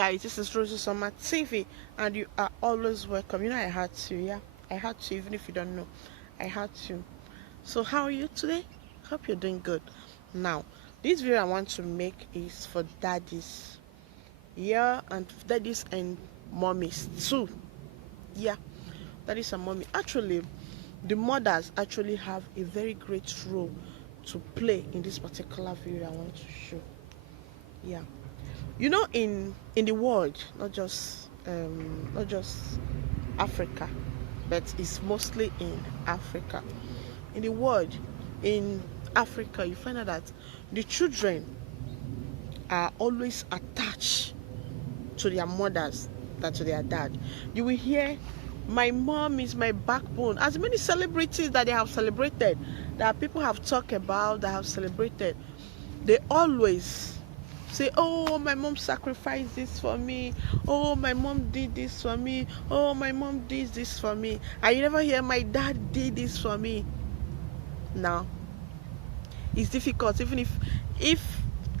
Guys, this is Rosie Summer TV, and you are always welcome. You know, I had to, yeah, I had to, even if you don't know, I had to. So, how are you today? Hope you're doing good. Now, this video I want to make is for daddies, yeah, and daddies and mommies too, yeah, daddies and mommy. Actually, the mothers actually have a very great role to play in this particular video I want to show, yeah. You know, in the world, not just Africa, but it's mostly in Africa. In the world, in Africa, you find out that the children are always attached to their mothers than to their dad. You will hear, my mom is my backbone. As many celebrities that they have celebrated, that people have talked about, that have celebrated, they always say, oh, my mom sacrificed this for me, oh, my mom did this for me, oh, my mom did this for me. And you never hear, my dad did this for me. Now it's difficult. Even if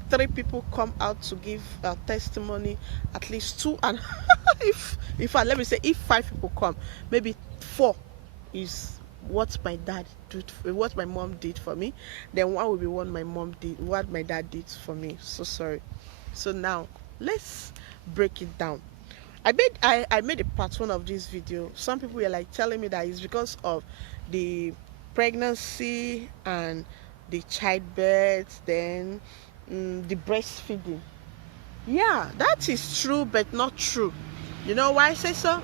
three people come out to give a testimony, at least two, and if let me say, if five people come, maybe four is what my dad did, what my mom did for me, then one will be what my dad did for me. So sorry. So now let's break it down. I made a part one of this video. Some people were like telling me that it's because of the pregnancy and the childbirth, then the breastfeeding. Yeah, that is true, but not true. You know why I say so?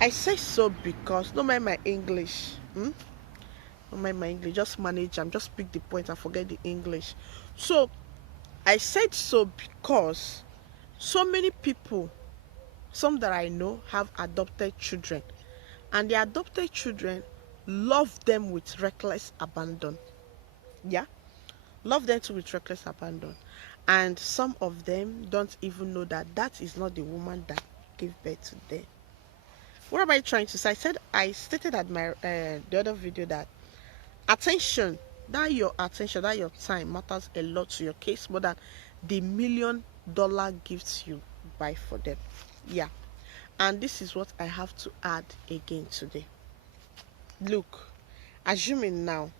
I say so because, don't mind my English. Don't mind my English. Just manage them. Just pick the point and forget the English. So I said so because so many people, some that I know, have adopted children, and the adopted children love them with reckless abandon. Yeah, love them too with reckless abandon. And some of them don't even know that that is not the woman that gave birth to them. What am I trying to say? I stated at my the other video that attention, that your time matters a lot to your case more than the $1,000,000 gifts you buy for them. Yeah, and this is what I have to add again today. Look, assuming now,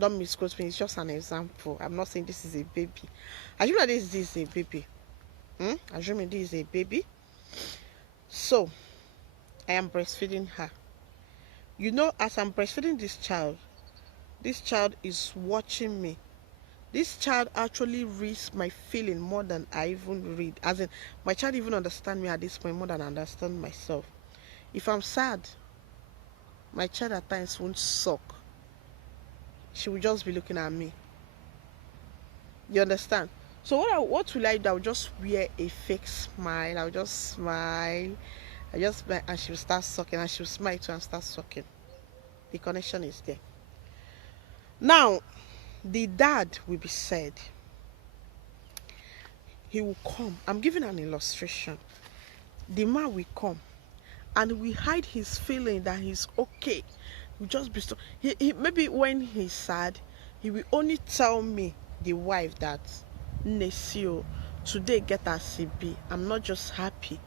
don't misquote me, it's just an example. I'm not saying this is a baby. Assuming that this is a baby. Assuming this is a baby. So I am breastfeeding her. You know, as I'm breastfeeding this child is watching me. This child actually reads my feeling more than I even read. As in, my child even understands me at this point more than I understand myself. If I'm sad, my child at times won't suck. She will just be looking at me. You understand? So what will I do? I'll just wear a fake smile. I'll just smile. And she'll start sucking, and she'll smile too and start sucking. The connection is there. Now, the dad will be sad. He will come. I'm giving an illustration. The man will come and we hide his feeling that he's okay. He'll just be so. Maybe when he's sad, he will only tell me, the wife, that Nesio, today get a CB. I'm not just happy.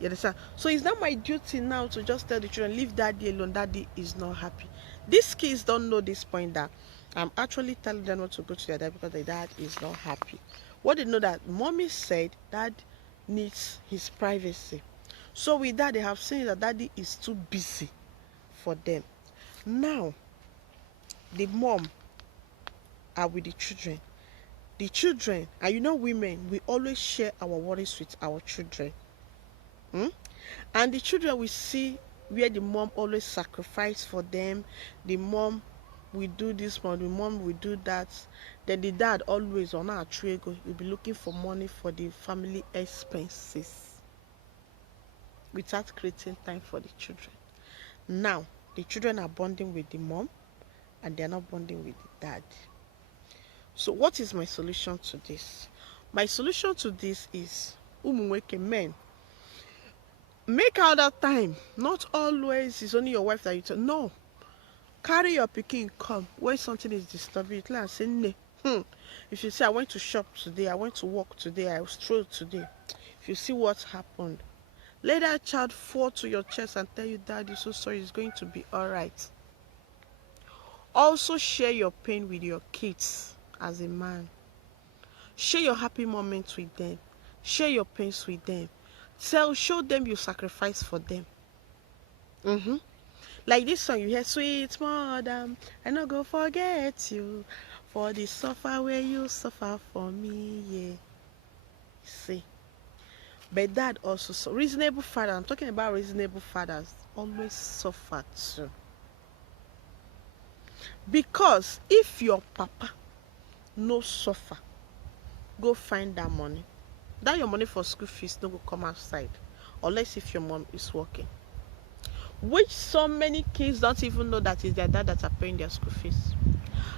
You understand? So it's not my duty now to just tell the children, leave daddy alone. Daddy is not happy. These kids don't know this point, that I'm actually telling them not to go to their dad because their dad is not happy. What they know, that mommy said dad needs his privacy. So with that, they have seen that daddy is too busy for them. Now, the mom are with the children. The children, and you know, women, we always share our worries with our children. And the children will see where the mom always sacrifice for them. The mom will do this one, the mom will do that. Then the dad always on our trego, will be looking for money for the family expenses without creating time for the children. Now the children are bonding with the mom and they're not bonding with the dad. So what is my solution to this? My solution to this is, men, make out that time. Not always it's only your wife that you tell. No, carry your pikin come when something is disturbing you, and say, "Ne." If you say, I went to shop today, I went to work today, I strolled today. if you see what happened, let that child fall to your chest and tell you, Dad, you're so sorry, it's going to be all right. Also share your pain with your kids as a man. Share your happy moments with them. Share your pains with them. Show them you sacrifice for them. Like this song you hear, sweet mother, I no go forget you for the suffer where you suffer for me, yeah. See. But dad also, so reasonable father, I'm talking about reasonable fathers, always suffer too. Because if your papa no suffer, go find that money. That your money for school fees no go come outside. Unless if your mom is working. Which so many kids don't even know that it's their dad that are paying their school fees.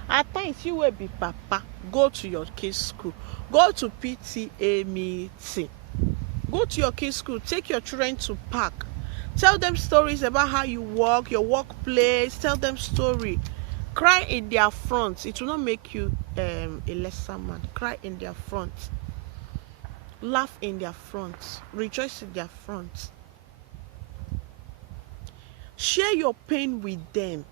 At times you will be papa, go to your kids' school, go to PTA meeting, go to your kids' school, take your children to park, tell them stories about how you work, your workplace, tell them story. Cry in their front. It will not make you a lesser man. Cry in their front. Laugh in their front. Rejoice in their front. Share your pain with them.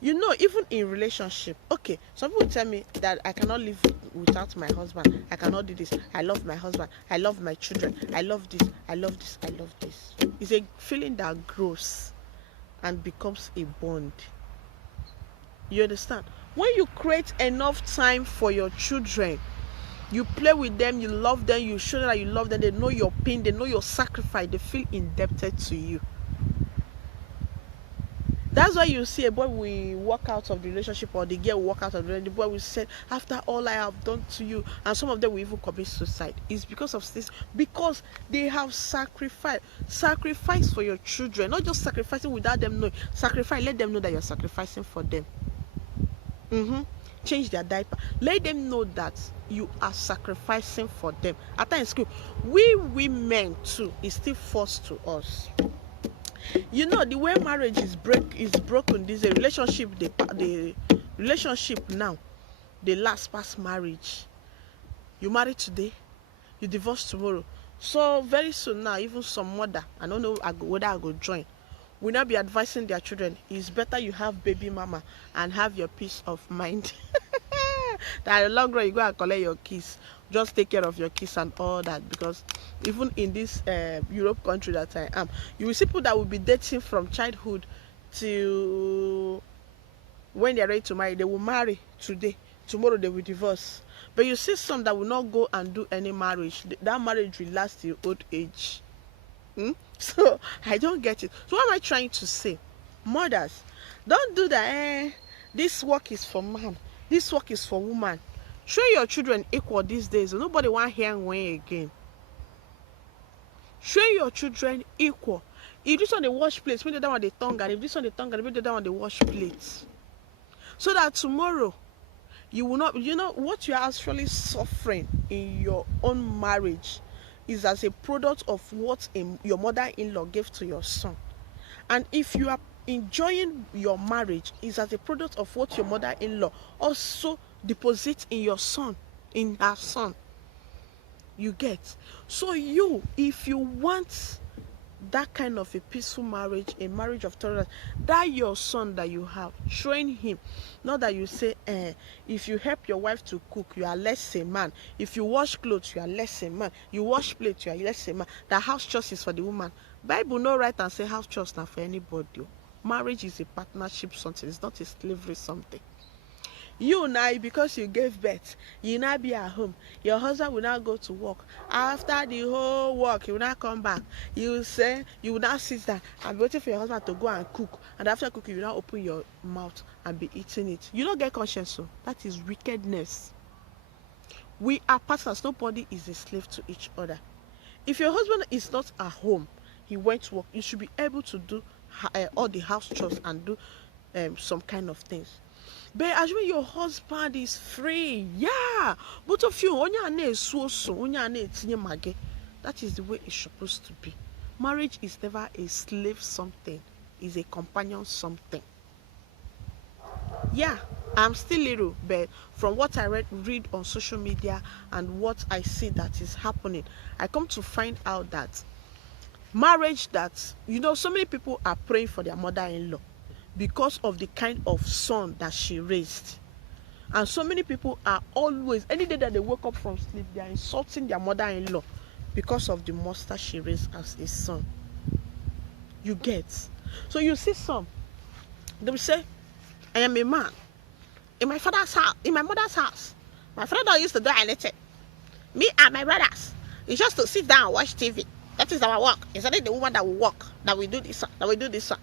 You know, even in relationship, okay, some people tell me that I cannot live without my husband. I cannot do this. I love my husband. I love my children. I love this. I love this. I love this. It's a feeling that grows and becomes a bond. You understand? When you create enough time for your children, you play with them, you love them, you show them that you love them, they know your pain, they know your sacrifice, they feel indebted to you. That's why you see a boy will walk out of the relationship, or the girl will walk out of the relationship. The boy will say, after all I have done to you, and some of them will even commit suicide. It's because of this, because they have sacrificed. Sacrifice for your children, not just sacrificing without them knowing. Sacrifice, let them know that you're sacrificing for them. Change their diaper. Let them know that you are sacrificing for them. At times, school, we women too is still forced to us. You know, the way marriage is broken. This a relationship. The relationship now, they last past marriage. You marry today, you divorce tomorrow. So very soon now, even some mother, I don't know whether I go join, will not be advising their children. It's better you have baby mama and have your peace of mind. That in the long run you go and collect your kids. Just take care of your kids and all that, because even in this Europe country that I am, you will see people that will be dating from childhood till when they are ready to marry. They will marry today, tomorrow they will divorce. But you see some that will not go and do any marriage. That marriage will last till old age. So I don't get it. So what am I trying to say? Mothers, don't do that. This work is for man, this work is for woman. Show your children equal these days. Nobody want hear when again. Show your children equal. If this one they wash plates, maybe the other one they tongue, and if this one they tongue, maybe the other one they wash plates. So that tomorrow you will not, you know, what you are actually suffering in your own marriage is as a product of what your mother-in-law gave to your son. And if you are enjoying your marriage, is as a product of what your mother-in-law also deposits in your son, in her son. You get? So you, if you want that kind of a peaceful marriage, a marriage of tolerance, that your son that you have, train him. Not that you say, if you help your wife to cook, you are less a man. If you wash clothes, you are less a man. You wash plates, you are less a man. The house chores is for the woman. Bible no right and say house chores not for anybody. Marriage is a partnership something. It's not a slavery something. You now, because you gave birth, you now be at home. Your husband will now go to work. After the whole work, he will now come back. You say, you will now sit down and be waiting for your husband to go and cook. And after cooking, you will now open your mouth and be eating it. You don't get conscience, so that is wickedness. We are partners. Nobody is a slave to each other. If your husband is not at home, he went to work, you should be able to do all the house chores and do some kind of things. But assuming your husband is free, yeah, both of you, that is the way it's supposed to be. Marriage is never a slave something, it's a companion something. Yeah, I'm still little, but from what I read on social media and what I see that is happening, I come to find out that marriage that, so many people are praying for their mother-in-law because of the kind of son that she raised. And so many people are always, any day that they wake up from sleep, they are insulting their mother-in-law because of the monster she raised as a son. You get? So you see some, they will say, I am a man. In my father's house, in my mother's house, my father don't used to do anything. Me and my brothers, it's just to sit down and watch TV. That is our work. It's only the woman that will work, that will do this one, that will do this one.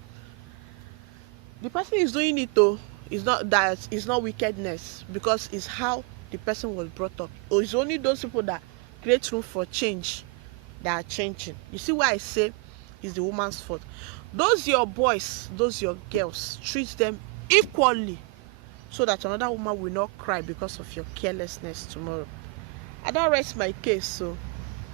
The person is doing it though. It's not that, it's not wickedness, because it's how the person was brought up. Or it's only those people that create room for change that are changing. You see why I say it's the woman's fault. Those your boys, those your girls, treat them equally, so that another woman will not cry because of your carelessness tomorrow. I don't rest my case. So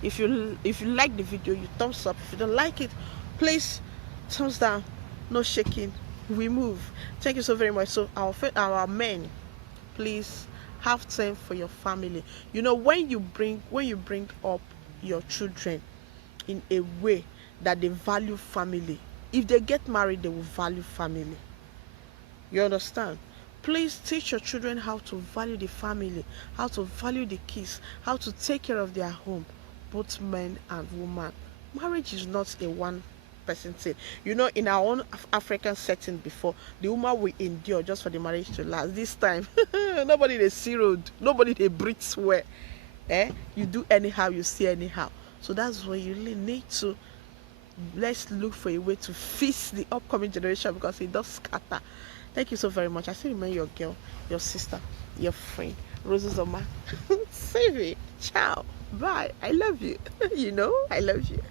if you like the video, you thumbs up. If you don't like it, please thumbs down. No shaking, we move. Thank you so very much. So our men, please have time for your family. When you bring up your children in a way that they value family, if they get married, they will value family. You understand? Please teach your children how to value the family, how to value the kids, how to take care of their home, both men and women. Marriage is not a one person thing. In our own African setting before, the woman will endure just for the marriage to last. This time, nobody they see road, nobody they breathe swear. You do anyhow, you see anyhow. So that's why you really need to, let's look for a way to fix the upcoming generation, because it does scatter. Thank you so very much. I still remember your girl, your sister, your friend, Roses Oma. Save it. Ciao. Bye. I love you. I love you.